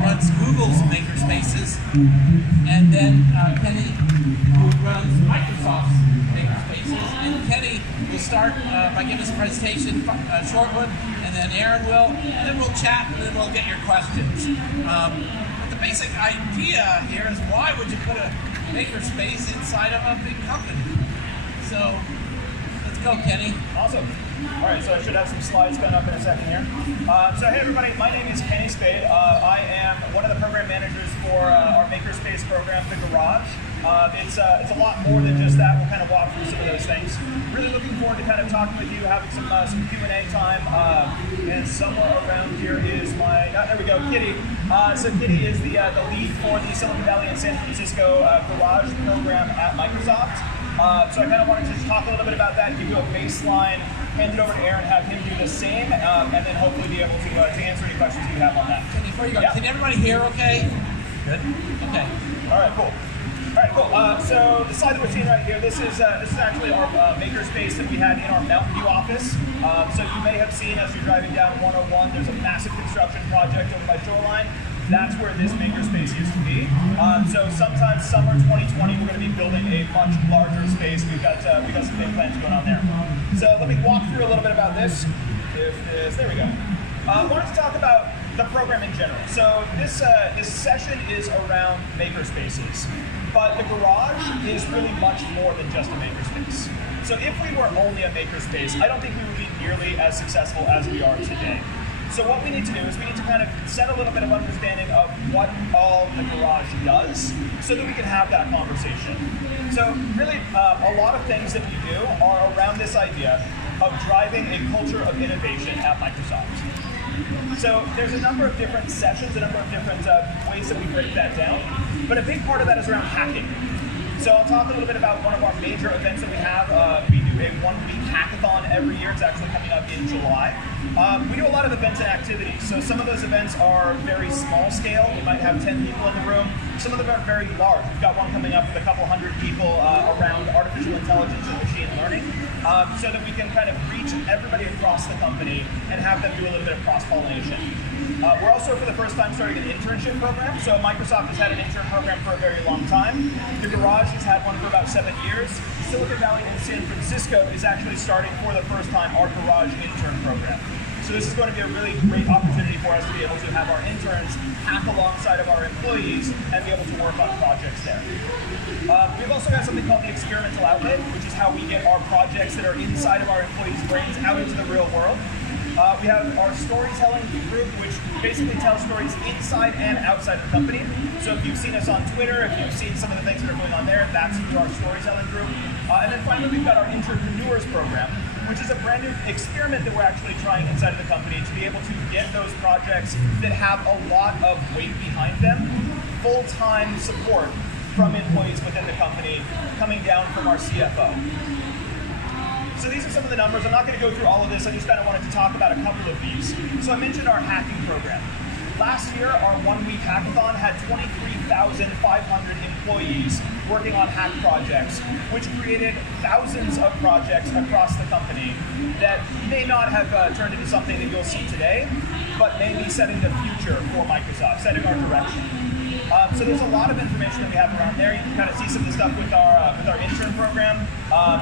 runs Google's makerspaces, and then Kenny, who runs Microsoft's makerspaces. And Kenny will start by giving us a presentation, a short one, and then Aaron will, and then we'll chat, and then we'll get your questions. But the basic idea here is, why would you put a makerspace inside of a big company? So let's go, Kenny. Awesome. All right, so I should have some slides coming up in a second here. So hey everybody, my name is Kenny Spade. I am one of the program managers for our makerspace program, The Garage. It's a lot more than just that. We'll kind of walk through some of those things. Really looking forward to kind of talking with you, having some Q&A time. And somewhere around here is my, there we go, Kitty. So Kitty is the lead for the Silicon Valley and San Francisco Garage program at Microsoft. So I kind of wanted to just talk a little bit about that, give you a baseline, hand it over to Aaron, have him do the same, and then hopefully be able to answer any questions you have on that. Before you go, Can everybody hear okay? Good. Okay. All right, cool. All right, cool. So the slide that we're seeing right here, this is actually our makerspace that we had in our Mountain View office. So you may have seen as you're driving down 101, there's a massive construction project over by Shoreline. That's where this makerspace used to be. So sometime summer 2020, we're going to be building a much larger space. We've got some big plans going on there. So let me walk through a little bit about this. There we go. I wanted to talk about the program in general. So this session is around makerspaces, but the Garage is really much more than just a makerspace. So if we were only a makerspace, I don't think we would be nearly as successful as we are today. So what we need to do is we need to kind of set a little bit of understanding of what all the Garage does so that we can have that conversation. So really, a lot of things that we do are around this idea of driving a culture of innovation at Microsoft. So there's a number of different sessions, a number of different ways that we break that down, but a big part of that is around hacking. So I'll talk a little bit about one of our major events that we have. We do a one-week hackathon every year. It's actually coming up in July. We do a lot of events and activities. So some of those events are very small scale. We might have 10 people in the room. Some of them are very large. We've got one coming up with a couple hundred people around artificial intelligence and machine learning, so that we can kind of reach everybody across the company and have them do a little bit of cross-pollination. We're also, for the first time, starting an internship program. So Microsoft has had an intern program for a very long time. The Garage has had one for about 7 years. Silicon Valley and San Francisco is actually starting for the first time our Garage intern program. So this is going to be a really great opportunity for us to be able to have our interns hack alongside of our employees and be able to work on projects there. We've also got something called the experimental outlet, which is how we get our projects that are inside of our employees' brains out into the real world. We have our storytelling group, which basically tells stories inside and outside the company. So if you've seen us on Twitter, if you've seen some of the things that are going on there, that's through our storytelling group. And then finally, we've got our entrepreneurs program, which is a brand new experiment that we're actually trying inside of the company to be able to get those projects that have a lot of weight behind them, full-time support from employees within the company, coming down from our CFO. So these are some of the numbers. I'm not going to go through all of this. I just kind of wanted to talk about a couple of these. So I mentioned our hacking program. Last year, our one-week hackathon had 23,500 employees working on hack projects, which created thousands of projects across the company that may not have turned into something that you'll see today, but may be setting the future for Microsoft, setting our direction. So there's a lot of information that we have around there. You can kind of see some of the stuff with our intern program.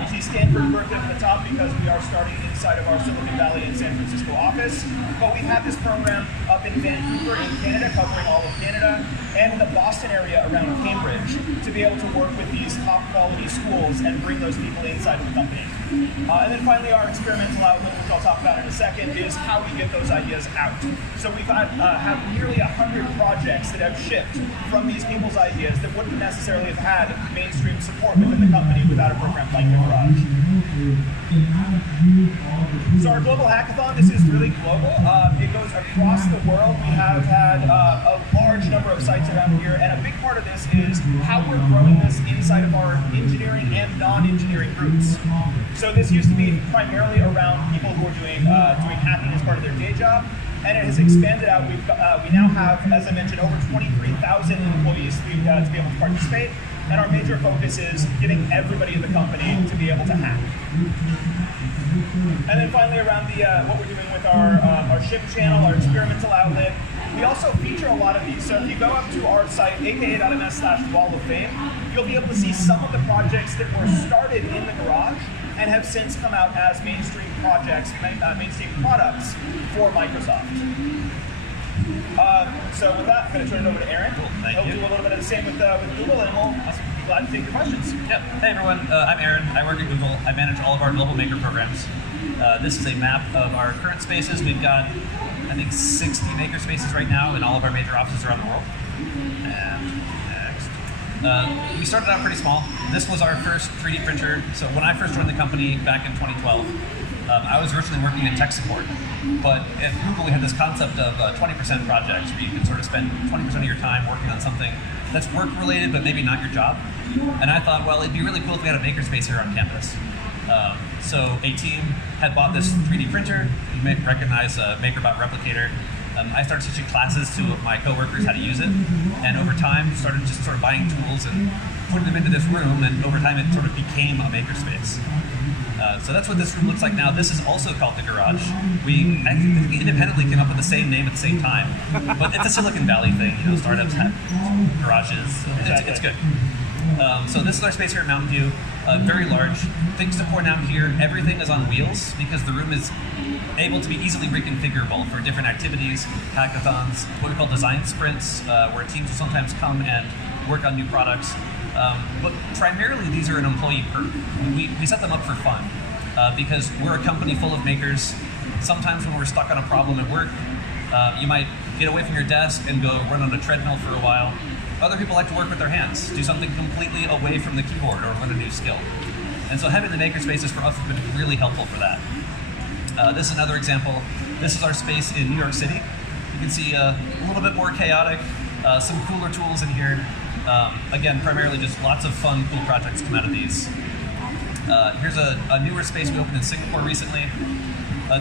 You see Stanford birthed at the top because we are starting inside of our Silicon Valley and San Francisco office. But we have this program up in Vancouver in Canada, covering all of Canada, and in the Boston area around Cambridge, to be able to work with these top quality schools and bring those people inside of the company. And then finally, our experimental outlet, which I'll talk about in a second, is how we get those ideas out. So we've got have nearly 100 projects that have shipped from these people's ideas that wouldn't necessarily have had mainstream support within the company without a program like the Garage. So our global hackathon, this is really global. It goes across the world. We have had a large number of sites around here, and a big part of this is how we're growing this inside of our engineering and non-engineering groups. So this used to be primarily around people who are doing hacking as part of their day job, and it has expanded out. We now have, as I mentioned, over 23,000 employees to be able to participate, and our major focus is getting everybody in the company to be able to hack. And then finally, around what we're doing with our ship channel, our experimental outlet, We also feature a lot of these. So if you go up to our site, aka.ms/Wall of Fame, you'll be able to see some of the projects that were started in the garage and have since come out as mainstream projects, mainstream products for Microsoft. So with that, I'm going to turn it over to Aaron. Cool, He'll do a little bit of the same with Google, and we'll be glad to take your questions. Yep. Hey everyone, I'm Aaron. I work at Google. I manage all of our global maker programs. This is a map of our current spaces. We've got, I think, 60 maker spaces right now in all of our major offices around the world. And next. We started out pretty small. This was our first 3D printer. So when I first joined the company back in 2012, I was originally working in tech support. But at Google, we had this concept of 20% projects where you can sort of spend 20% of your time working on something that's work-related, but maybe not your job. And I thought, well, it'd be really cool if we had a makerspace here on campus. So a team had bought this 3D printer. You may recognize MakerBot Replicator. I started teaching classes to my coworkers how to use it. And over time, started just sort of buying tools and putting them into this room. And over time, it sort of became a makerspace. So that's what this room looks like now. This is also called the garage. We independently came up with the same name at the same time, but it's a Silicon Valley thing. You know, startups have garages. It's good. So this is our space here at Mountain View. Very large. Things to point out here: everything is on wheels because the room is able to be easily reconfigurable for different activities, hackathons, what we call design sprints, where teams will sometimes come and work on new products. But primarily, these are an employee perk. We set them up for fun because we're a company full of makers. Sometimes when we're stuck on a problem at work, you might get away from your desk and go run on a treadmill for a while. Other people like to work with their hands, do something completely away from the keyboard or learn a new skill. And so having the makerspaces for us has been really helpful for that. This is another example. This is our space in New York City. You can see a little bit more chaotic, some cooler tools in here. Again, primarily just lots of fun, cool projects come out of these. Here's a newer space we opened in Singapore recently.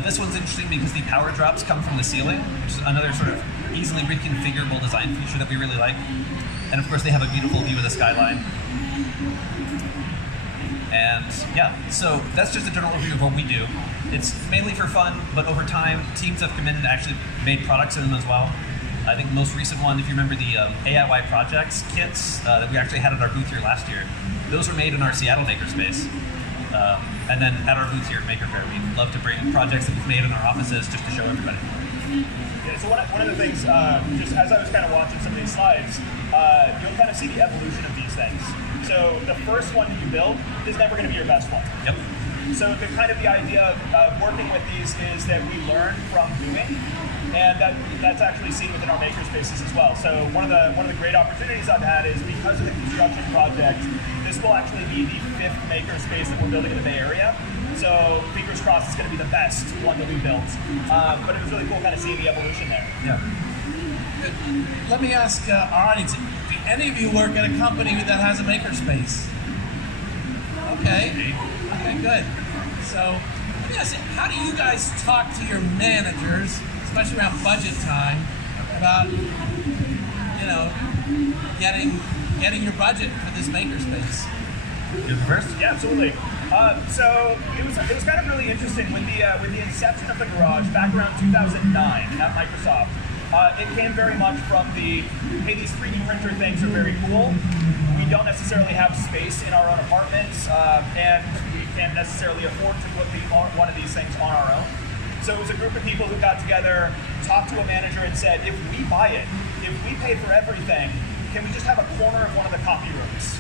This one's interesting because the power drops come from the ceiling, which is another sort of easily reconfigurable design feature that we really like. And of course, they have a beautiful view of the skyline. And yeah, so that's just a general overview of what we do. It's mainly for fun, but over time, teams have come in and actually made products in them as well. I think the most recent one, if you remember the AIY projects kits that we actually had at our booth here last year, those were made in our Seattle makerspace. And then at our booth here at Maker Faire, we love to bring projects that we've made in our offices just to show everybody. Yeah, so one of the things, just as I was kind of watching some of these slides, you'll kind of see the evolution of these things. So the first one that you build is never going to be your best one. Yep. So the idea of working with these is that we learn from doing, and that's actually seen within our makerspaces as well. So one of the great opportunities I've had is because of the construction project, this will actually be the 5th makerspace that we're building in the Bay Area. So fingers crossed it's going to be the best one that we built. But it was really cool kind of seeing the evolution there. Yeah. Good. Let me ask our audience, do any of you work at a company that has a makerspace? Okay. Okay, good. So let me ask you, how do you guys talk to your managers, especially around budget time, about getting your budget for this makerspace? You first? Yeah, absolutely. So it was kind of really interesting with the inception of the garage back around 2009 at Microsoft. It came very much from the, hey, these 3D printer things are very cool. We don't necessarily have space in our own apartments, and we can't necessarily afford to put one of these things on our own. So it was a group of people who got together, talked to a manager and said, if we buy it, if we pay for everything, can we just have a corner of one of the copy rooms?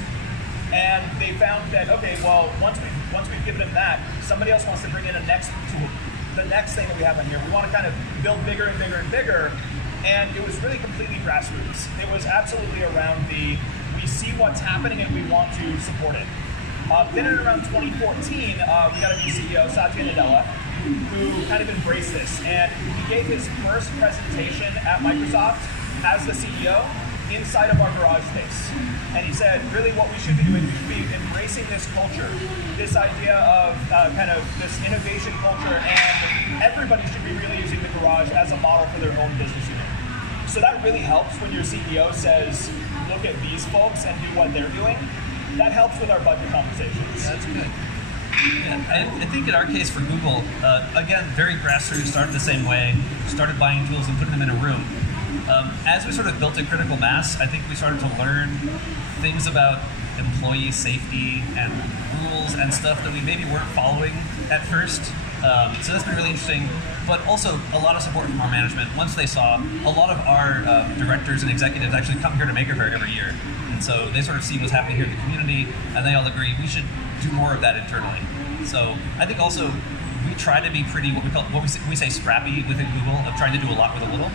And they found that, okay, well, once we've given them that, somebody else wants to bring in the next thing that we have on here. We want to kind of build bigger and bigger and bigger. And it was really completely grassroots. It was absolutely around we see what's happening and we want to support it. Then in around 2014, we got a new CEO, Satya Nadella, who kind of embraced this. And he gave his first presentation at Microsoft as the CEO inside of our garage space. And he said, really what we should be doing, we should be embracing this culture, this idea of kind of this innovation culture, and everybody should be really using the garage as a model for their own business unit. So that really helps when your CEO says, look at these folks and do what they're doing. That helps with our budget conversations. That's good. Yeah, I think in our case for Google, again, very grassroots, started the same way, started buying tools and putting them in a room. As we sort of built a critical mass, I think we started to learn things about employee safety and rules and stuff that we maybe weren't following at first. So that's been really interesting, but also a lot of support from our management. Once they saw, a lot of our directors and executives actually come here to Maker Faire every year. And so they sort of see what's happening here in the community, and they all agree we should do more of that internally. So I think also we try to be pretty, we say scrappy within Google, of trying to do a lot with a little.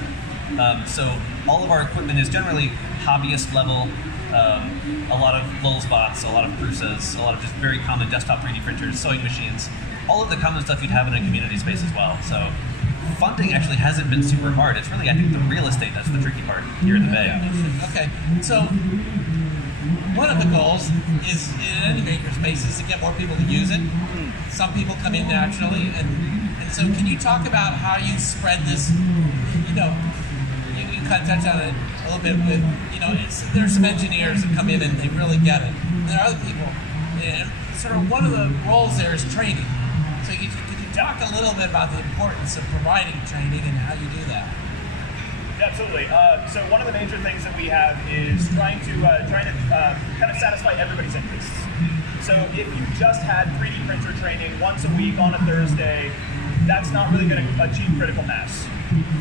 So all of our equipment is generally hobbyist level, a lot of Lulzbots, a lot of Prusas, a lot of just very common desktop 3D printers, sewing machines, all of the common stuff you'd have in a community space as well. So funding actually hasn't been super hard. It's really, I think, the real estate that's the tricky part here in the Bay. Okay, so one of the goals is in any makerspace is to get more people to use it. Some people come in naturally, and so can you talk about how you spread this? You know, you kind of touched on it a little bit with, you know, there's some engineers that come in and they really get it. And there are other people, and sort of one of the roles there is training. So could you talk a little bit about the importance of providing training and how you do that? Yeah, absolutely. So one of the major things that we have is trying to kind of satisfy everybody's interests. So if you just had 3D printer training once a week on a Thursday, that's not really going to achieve critical mass.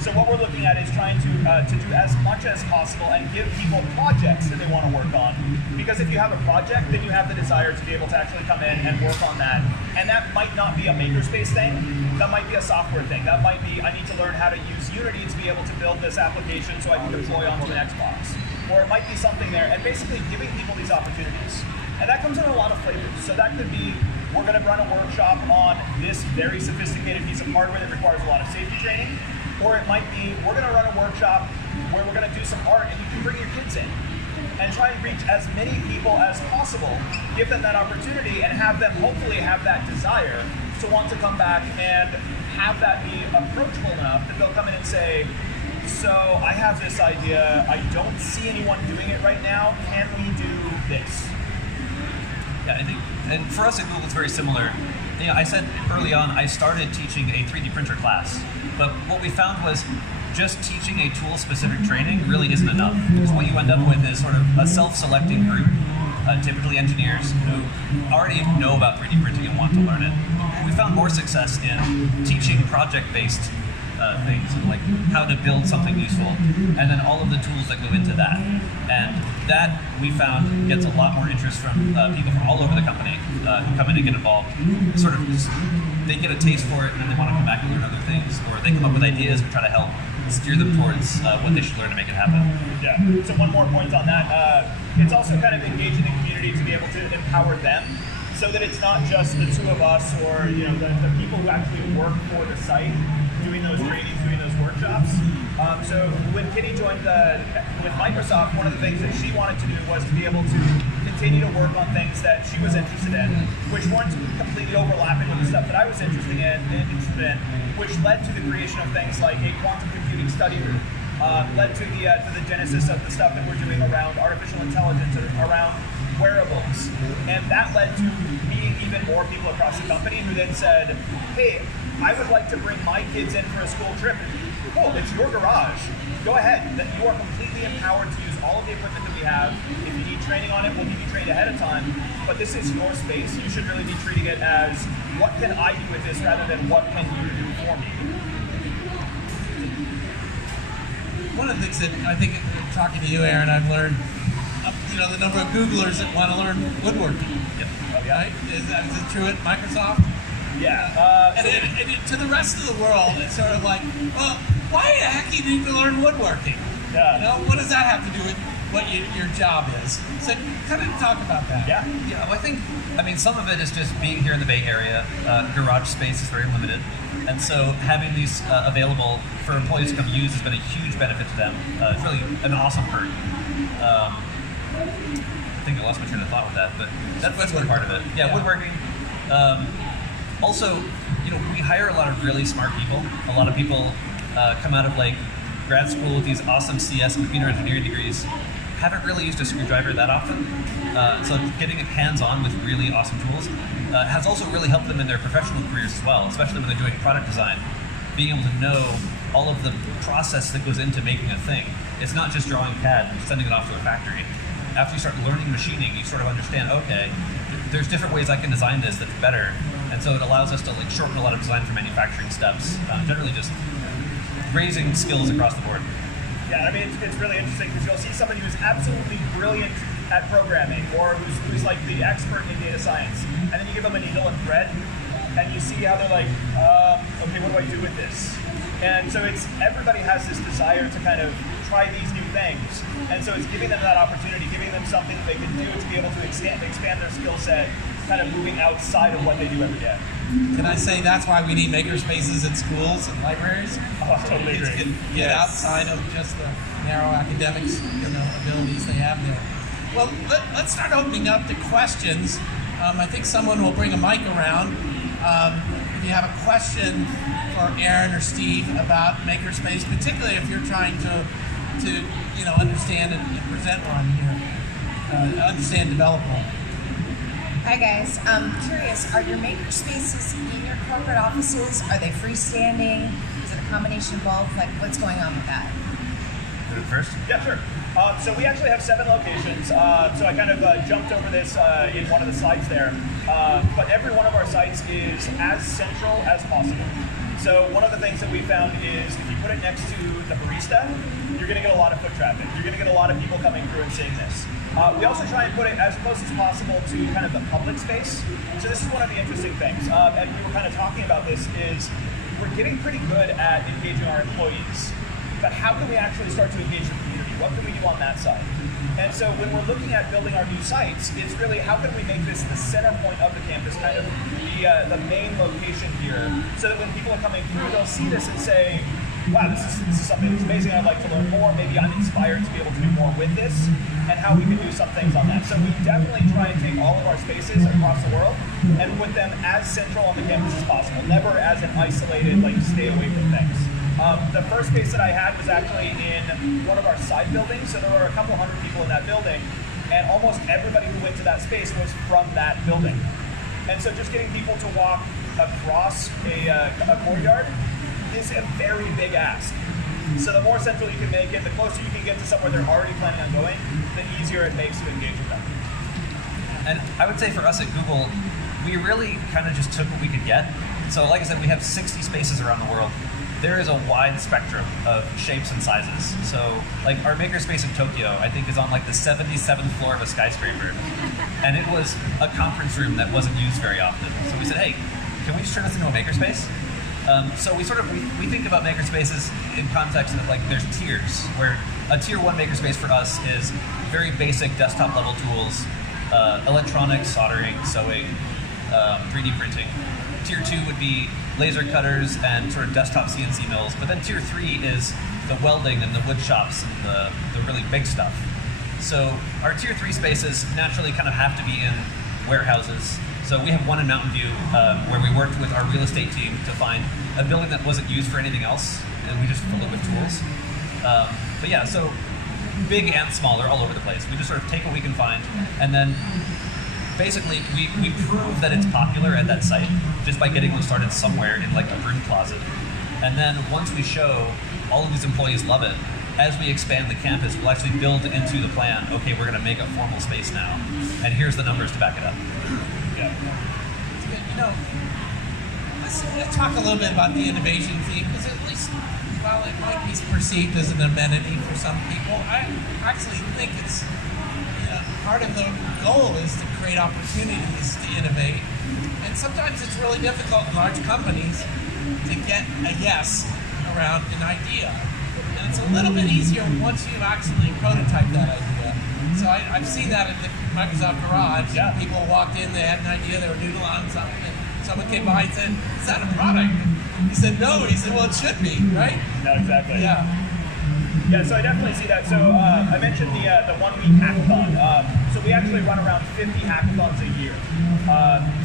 So what we're looking at is trying to do as much as possible and give people projects that they want to work on. Because if you have a project, then you have the desire to be able to actually come in and work on that. And that might not be a makerspace thing. That might be a software thing. That might be, I need to learn how to use Unity to be able to build this application so I can deploy onto an Xbox. Or it might be something there, and basically giving people these opportunities. And that comes in a lot of flavors. So that could be, we're going to run a workshop on this very sophisticated piece of hardware that requires a lot of safety training. Or it might be, we're going to run a workshop where we're going to do some art and you can bring your kids in and try and reach as many people as possible, give them that opportunity and have them hopefully have that desire to want to come back and have that be approachable enough that they'll come in and say, so I have this idea, I don't see anyone doing it right now, can we do this? Yeah, I think, and for us at Google it's very similar. You know, I said early on I started teaching a 3D printer class, but what we found was just teaching a tool-specific training really isn't enough, because what you end up with is sort of a self-selecting group, typically engineers who already know about 3D printing and want to learn it. We found more success in teaching project-based things, like how to build something useful, and then all of the tools that go into that. And that, we found, gets a lot more interest from people from all over the company who come in and get involved. Sort of, they get a taste for it, and then they want to come back and learn other things, or they come up with ideas and try to help steer them towards what they should learn to make it happen. Yeah, so one more point on that. It's also kind of engaging the community to be able to empower them, so that it's not just the two of us or the people who actually work for the site doing those trainings, doing those workshops. So when Kitty joined with Microsoft, one of the things that she wanted to do was to be able to continue to work on things that she was interested in, which weren't completely overlapping with the stuff that I was interested in, which led to the creation of things like a quantum computing study group, led to the genesis of the stuff that we're doing around artificial intelligence, around wearables. And that led to meeting even more people across the company who then said, hey, I would like to bring my kids in for a school trip. Cool, it's your garage. Go ahead. You are completely empowered to use all of the equipment that we have. If you need training on it, we'll give you training ahead of time. But this is your space. You should really be treating it as, what can I do with this rather than what can you do for me? One of the things that I think, talking to you, Aaron, I've learned, the number of Googlers that want to learn woodworking. Yep. Oh, yeah. Right? Is it true at Microsoft? Yeah. And to the rest of the world, it's sort of like, well, why the heck do you need to learn woodworking? Yeah. What does that have to do with what your job is? So kind of talk about that. Yeah. Yeah, well, I mean, some of it is just being here in the Bay Area. Garage space is very limited. And so having these available for employees to come use has been a huge benefit to them. It's really an awesome perk. I think I lost my train of thought with that, but that's one part of it. Yeah, woodworking. Also, we hire a lot of really smart people. A lot of people come out of grad school with these awesome CS and computer engineering degrees, haven't really used a screwdriver that often. So getting hands-on with really awesome tools has also really helped them in their professional careers as well, especially when they're doing product design. being able to know all of the process that goes into making a thing. It's not just drawing CAD and sending it off to a factory. After you start learning machining, you sort of understand, okay, there's different ways I can design this that's better. And so it allows us to like shorten a lot of design for manufacturing steps, generally just raising skills across the board. Yeah, I mean, it's really interesting because you'll see somebody who's absolutely brilliant at programming or who's like the expert in data science, and then you give them a needle and thread, and you see how they're like, okay, what do I do with this? And so everybody has this desire to kind of try these new things, and so it's giving them that opportunity, giving them something that they can do to be able to expand their skill set, kind of moving outside of what they do every day. Can I say that's why we need makerspaces in schools and libraries? Oh, I totally agree. Kids can get outside of just the narrow academics, abilities they have there. Well, let's start opening up to questions. I think someone will bring a mic around. If you have a question for Aaron or Steve about makerspace, particularly if you're trying to understand and present one here, understand, develop one. Hi guys, I'm curious, are your makerspaces in your corporate offices? Are they freestanding? Is it a combination of both? Like, what's going on with that? First? Yeah, sure. So we actually have 7 locations. So I kind of jumped over this in one of the slides there. But every one of our sites is as central as possible. So one of the things that we found is if you put it next to the barista, you're going to get a lot of foot traffic. You're going to get a lot of people coming through and seeing this. We also try and put it as close as possible to kind of the public space. So this is one of the interesting things. And we were kind of talking about this is we're getting pretty good at engaging our employees. But how can we actually start to engage the community? What can we do on that side? And so when we're looking at building our new sites, it's really how can we make this the center point of the campus, kind of the main location here, so that when people are coming through, they'll see this and say, wow, this is something that's amazing, I'd like to learn more, maybe I'm inspired to be able to do more with this, and how we can do some things on that. So we definitely try and take all of our spaces across the world and put them as central on the campus as possible, never as an isolated, like, stay away from things. The first space that I had was actually in one of our side buildings, so there were a couple hundred people in that building, and almost everybody who went to that space was from that building. And so just getting people to walk across a courtyard is a very big ask. So the more central you can make it, the closer you can get to somewhere they're already planning on going, the easier it makes to engage with them. And I would say for us at Google, we really kind of just took what we could get. So like I said, we have 60 spaces around the world. There is a wide spectrum of shapes and sizes. So like our makerspace in Tokyo, I think is on like the 77th floor of a skyscraper. And it was a conference room that wasn't used very often. So we said, hey, can we just turn this into a makerspace? So we think about makerspaces in context of like there's tiers, where a tier 1 makerspace for us is very basic desktop level tools, electronics, soldering, sewing, 3D printing. Tier 2 would be laser cutters and sort of desktop CNC mills, but then tier 3 is the welding and the wood shops and the really big stuff. So our tier 3 spaces naturally kind of have to be in warehouses. So we have one in Mountain View where we worked with our real estate team to find a building that wasn't used for anything else, and we just filled it with tools. But yeah, so big and small, they're all over the place. We just sort of take what we can find, and then basically we prove that it's popular at that site just by getting them started somewhere in like a broom closet. And then once we show all of these employees love it, as we expand the campus, we'll actually build into the plan, okay, we're gonna make a formal space now, and here's the numbers to back it up. Yeah. Let's talk a little bit about the innovation theme, because at least, while it might be perceived as an amenity for some people, I actually think it's part of the goal is to create opportunities to innovate. And sometimes it's really difficult in large companies to get a yes around an idea. And it's a little bit easier once you actually prototype that idea. So I've seen that in the Microsoft Garage. Yeah. People walked in, they had an idea, they were doodling on something, and someone came by and said, "Is that a product?" He said, "No." He said, "Well, it should be, right?" No, exactly. Yeah. Yeah, so I definitely see that. So I mentioned the 1 week hackathon. So we actually run around 50 hackathons a year,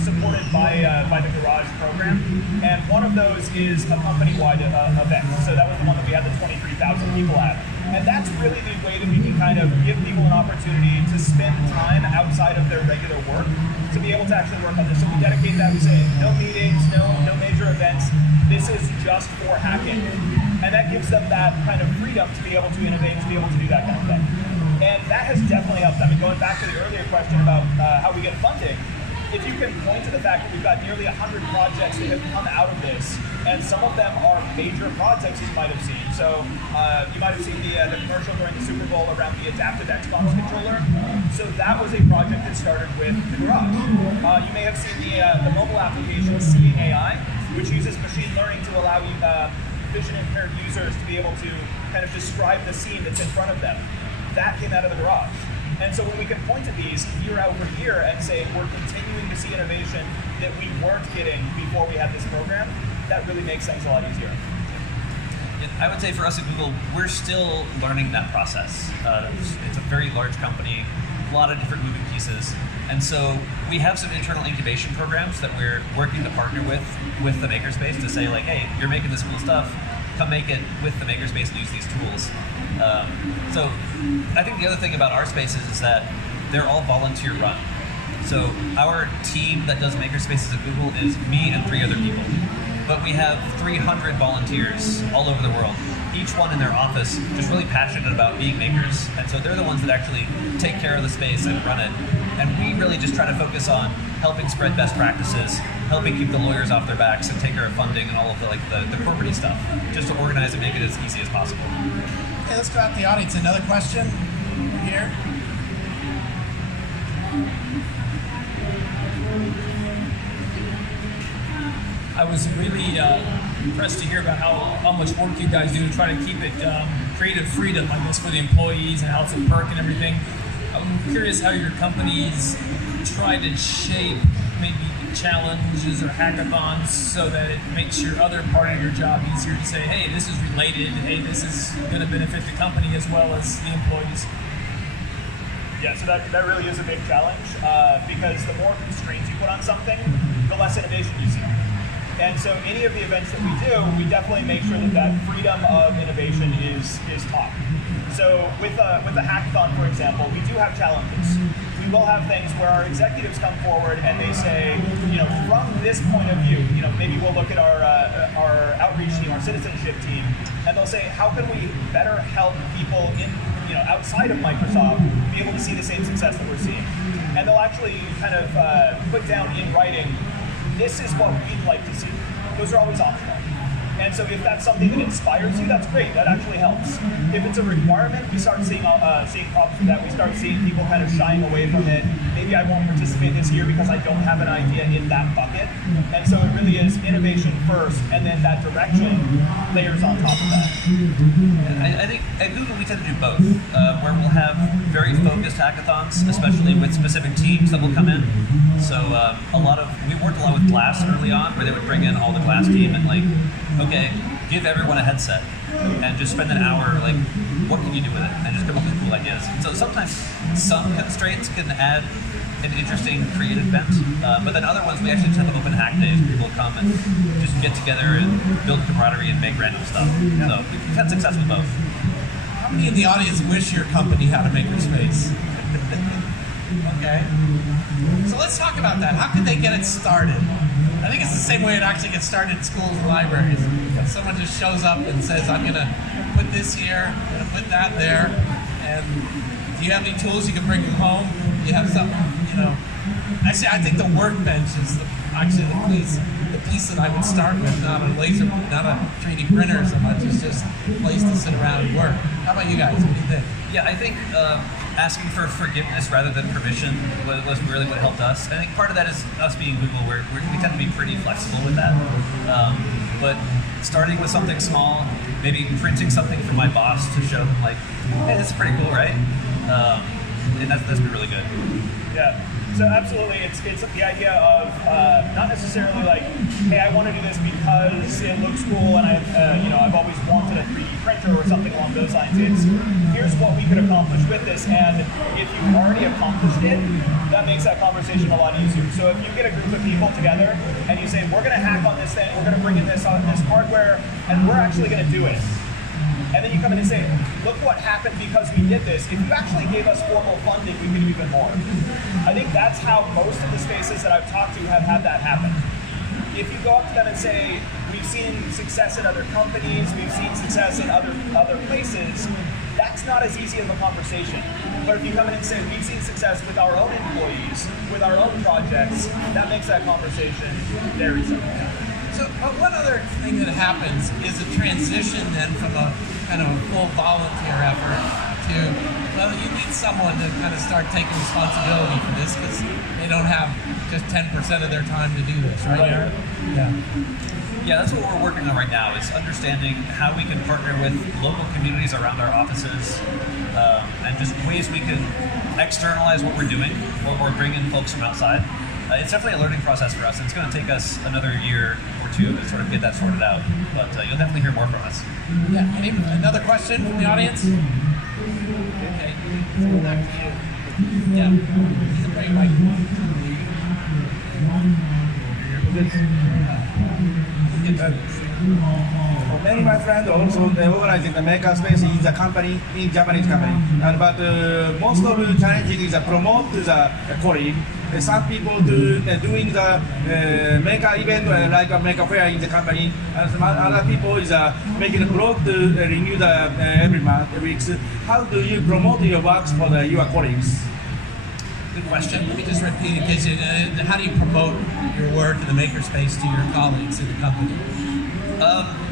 supported by the Garage program. And one of those is a company-wide event. So that was the one that we had the 23,000 people at. And that's really the way that we can kind of give people an opportunity to spend time outside of their regular work to be able to actually work on this. So we dedicate that, we say no meetings, no major events. This is just for hacking. And that gives them that kind of freedom to be able to innovate, to be able to do that kind of thing. And that has definitely helped. I mean, going back to the earlier question about how we get funding, if you can point to the fact that we've got nearly 100 projects that have come out of this, and some of them are major projects you might have seen. So you might have seen the commercial during the Super Bowl around the adaptive Xbox controller. So that was a project that started with the garage. You may have seen the mobile application Seeing AI, which uses machine learning to allow you vision impaired users to be able to kind of describe the scene that's in front of them. That came out of the garage. And so when we can point to these year over year and say we're continuing to see innovation that we weren't getting before we had this program, that really makes things a lot easier. I would say for us at Google, we're still learning that process. It's a very large company, a lot of different moving pieces. And so we have some internal incubation programs that we're working to partner with the makerspace to say like, hey, you're making this cool stuff, come make it with the makerspace and use these tools. So I think the other thing about our spaces is that they're all volunteer run. So our team that does makerspaces at Google is me and 3 other people. But we have 300 volunteers all over the world, each one in their office just really passionate about being makers. And so they're the ones that actually take care of the space and run it. And we really just try to focus on helping spread best practices, helping keep the lawyers off their backs and take care of funding and all of the corporate stuff, just to organize and make it as easy as possible. Okay, let's go out to the audience. Another question here. I was really impressed to hear about how much work you guys do to try to keep it creative freedom, I guess, for the employees and how it's a perk and everything. I'm curious how your companies try to shape maybe challenges or hackathons so that it makes your other part of your job easier to say, hey, this is related, hey, this is going to benefit the company as well as the employees. Yeah, so that really is a big challenge because the more constraints you put on something, the less innovation you see. And so any of the events that we do, we definitely make sure that freedom of innovation is taught. So with a hackathon, for example, we do have challenges. We will have things where our executives come forward and they say, from this point of view, maybe we'll look at our outreach team, our citizenship team, and they'll say, how can we better help people in, outside of Microsoft be able to see the same success that we're seeing? And they'll actually kind of put down in writing, this is what we'd like to see. Those are always optional. And so if that's something that inspires you, that's great. That actually helps. If it's a requirement, we start seeing problems with that. We start seeing people kind of shying away from it. Maybe I won't participate this year because I don't have an idea in that bucket. And so it really is innovation first, and then that direction layers on top of that. I think at Google we tend to do both, where we'll have very focused hackathons, especially with specific teams that will come in. So we worked a lot with Glass early on, where they would bring in all the Glass team and okay, give everyone a headset and just spend an hour, what can you do with it? And just come up with cool ideas. So sometimes some constraints can add an interesting creative bent, but then other ones we actually just have open hack days where people come and just get together and build camaraderie and make random stuff. Yeah. So we've had success with both. How many in the audience wish your company had a makerspace? Okay. So let's talk about that. How could they get it started? I think it's the same way it actually gets started in schools and libraries. When someone just shows up and says, I'm going to put this here, I'm going to put that there, and do you have any tools you can bring from home? Do you have something, Actually, I think the workbench is the piece that I would start with, not a 3D printer so much. It's just a place to sit around and work. How about you guys? What do you think? Yeah, I think asking for forgiveness rather than permission was really what helped us. I think part of that is us being Google, where we tend to be pretty flexible with that. But starting with something small, maybe printing something for my boss to show them, hey, this is pretty cool, right? And that's been really good. Yeah. So absolutely, it's the idea of not necessarily hey, I want to do this because it looks cool and I've always wanted a 3D printer or something along those lines. It's here's what we could accomplish with this, and if you've already accomplished it, that makes that conversation a lot easier. So if you get a group of people together and you say, we're going to hack on this thing, we're going to bring in this hardware, and we're actually going to do it. and then you come in and say, look what happened because we did this. If you actually gave us formal funding, we could do even more. I think that's how most of the spaces that I've talked to have had that happen. If you go up to them and say, we've seen success in other companies, we've seen success in other places, that's not as easy of a conversation. But if you come in and say, we've seen success with our own employees, with our own projects, that makes that conversation very simple. So one other thing that happens is a transition then from a kind of a full volunteer effort to, well, you need someone to kind of start taking responsibility for this because they don't have just 10% of their time to do this, right, Aaron? Yeah. Yeah, that's what we're working on right now, is understanding how we can partner with local communities around our offices and just ways we can externalize what we're doing or bring in folks from outside. It's definitely a learning process for us, and it's going to take us another year or two to sort of get that sorted out, but you'll definitely hear more from us. Yeah. Another question from the audience? Okay, let's go back to you. Yeah, he's a great mic. Many of my friends also organizing the makerspace in the company, in Japanese company. But most of the challenging is promote the colleague. Some people doing the maker event like a maker fair in the company. And some other people is making a blog to renew the every month, every week. How do you promote your works for your colleagues? Good question. Let me just repeat it. How do you promote your work in the makerspace to your colleagues in the company?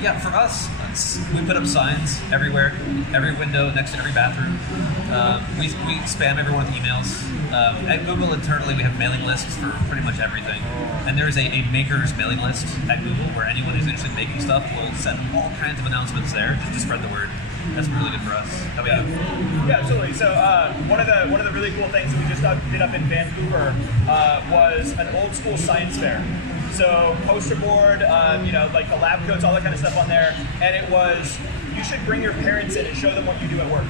Yeah, for us, we put up signs everywhere, every window, next to every bathroom. We spam everyone with emails. At Google internally, we have mailing lists for pretty much everything. And there is a makers mailing list at Google where anyone who's interested in making stuff will send all kinds of announcements there just to spread the word. That's really good for us. How about you? Yeah, absolutely. So one of the really cool things that we just did up in Vancouver was an old school science fair. So poster board, like the lab coats, all that kind of stuff on there. And it was, you should bring your parents in and show them what you do at work.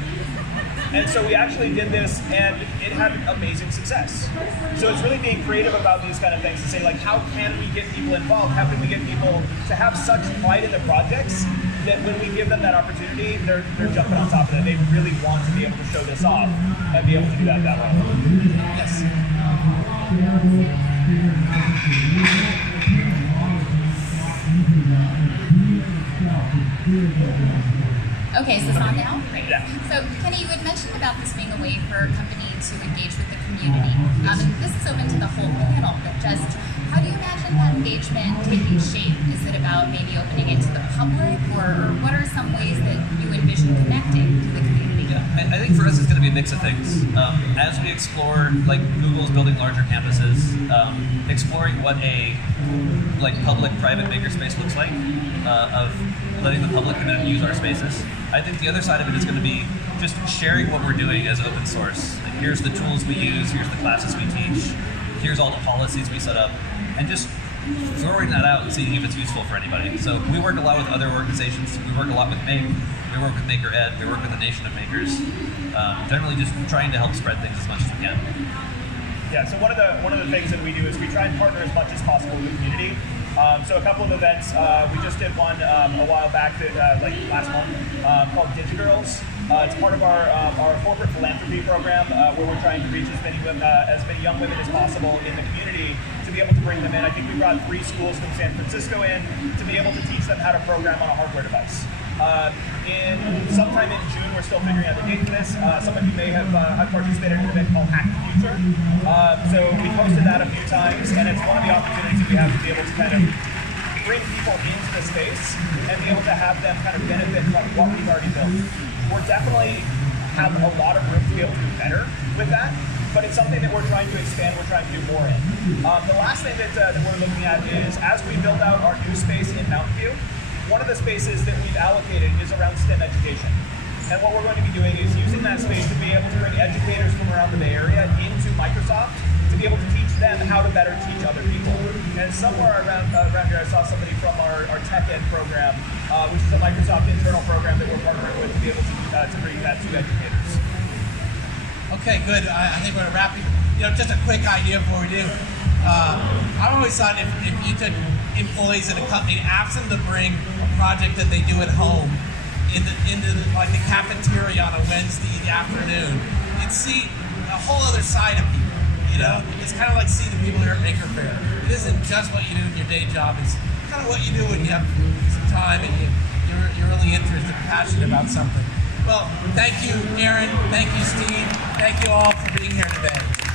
And so we actually did this, and it had amazing success. So it's really being creative about these kind of things and say, like, how can we get people involved? How can we get people to have such pride in the projects that when we give them that opportunity, they're jumping on top of it. They really want to be able to show this off and be able to do that way. Yes. Okay, is this on now? Great. Yeah. So, Kenny, you had mentioned about this being a way for a company to engage with the community. And this is open to the whole panel, but just how do you imagine that engagement taking shape? Is it about maybe opening it to the public, or what are some ways that you envision connecting to the community? Yeah, I think for us it's going to be a mix of things. As we explore, like Google's building larger campuses, exploring what a public-private makerspace looks like, of letting the public come in and use our spaces. I think the other side of it is going to be just sharing what we're doing as open source. Like, here's the tools we use, here's the classes we teach, here's all the policies we set up, and just throwing that out and seeing if it's useful for anybody. So we work a lot with other organizations. We work a lot with Make. We work with Maker Ed. We work with the Nation of Makers. Generally just trying to help spread things as much as we can. Yeah, so one of the things that we do is we try and partner as much as possible with the community. So a couple of events, we just did one a while back, like last month, called DigiGirls. It's part of our corporate philanthropy program, where we're trying to reach as many young women as possible in the community to be able to bring them in. I think we brought 3 schools from San Francisco in to be able to teach them how to program on a hardware device. Sometime in June, we're still figuring out the date for this. Some of you may have participated in an event called Hack the Future. So we've hosted that a few times, and it's one of the opportunities that we have to be able to kind of bring people into the space and be able to have them kind of benefit from what we've already built. We're definitely have a lot of room to be able to do better with that, but it's something that we're trying to expand, we're trying to do more in. The last thing that we're looking at is, as we build out our new space in Mountain View, one of the spaces that we've allocated is around STEM education. And what we're going to be doing is using that space to be able to bring educators from around the Bay Area into Microsoft to be able to teach them how to better teach other people. And somewhere around here I saw somebody from our Tech Ed program, which is a Microsoft internal program that we're partnering with to be able to bring that to educators. Okay, good. I think we're wrapping. Just a quick idea before we do. I've always thought if you took employees in a company, ask them to bring a project that they do at home like the cafeteria on a Wednesday afternoon, you'd see a whole other side of people. You know, it's kind of like seeing the people here at Maker Faire. It isn't just what you do in your day job. It's kind of what you do when you have some time and you're really interested and passionate about something. Well, thank you, Aaron. Thank you, Steve. Thank you all for being here today.